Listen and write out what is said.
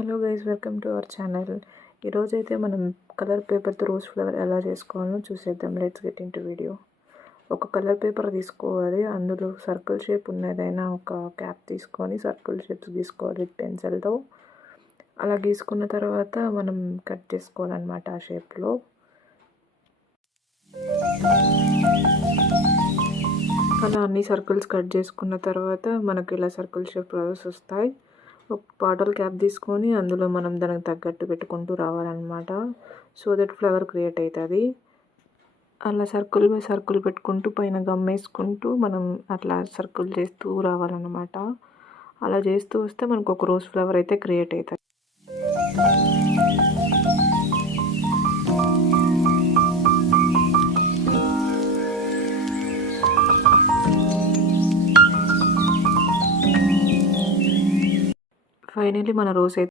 Hello guys, welcome to our channel. ఈరోజైతే మనం colour పేపర్తో రోజ్ ఫ్లవర్ ఎలా చేసుకోవాలో చూసేద్దాం. Let's get in to video. ఒక కలర్ పేపర్ తీసుకోవాలి, అందులో సర్కిల్ షేప్ ఉన్నదైనా ఒక క్యాప్ తీసుకొని సర్కిల్ షేప్స్ గీసుకోవాలి పెన్సిల్తో. అలా గీసుకున్న తర్వాత మనం కట్ చేసుకోవాలన్నమాట ఆ షేప్లో. అలా అన్ని సర్కిల్స్ కట్ చేసుకున్న తర్వాత మనకు ఇలా సర్కిల్ షేప్ ఫ్లవర్స్ వస్తాయి. ఒక బాటిల్ క్యాప్ తీసుకొని అందులో మనం దానికి తగ్గట్టు పెట్టుకుంటూ రావాలన్నమాట. సో దట్ ఫ్లవర్ క్రియేట్ అవుతుంది. అలా సర్కిల్ బై సర్కిల్ పెట్టుకుంటూ పైన గమ్ వేసుకుంటూ మనం అట్లా సర్కిల్ చేస్తూ రావాలన్నమాట. అలా చేస్తూ వస్తే మనకు ఒక రోజ్ ఫ్లవర్ అయితే క్రియేట్ అవుతుంది. ఫైనల్లీ మన రోజ్ అయితే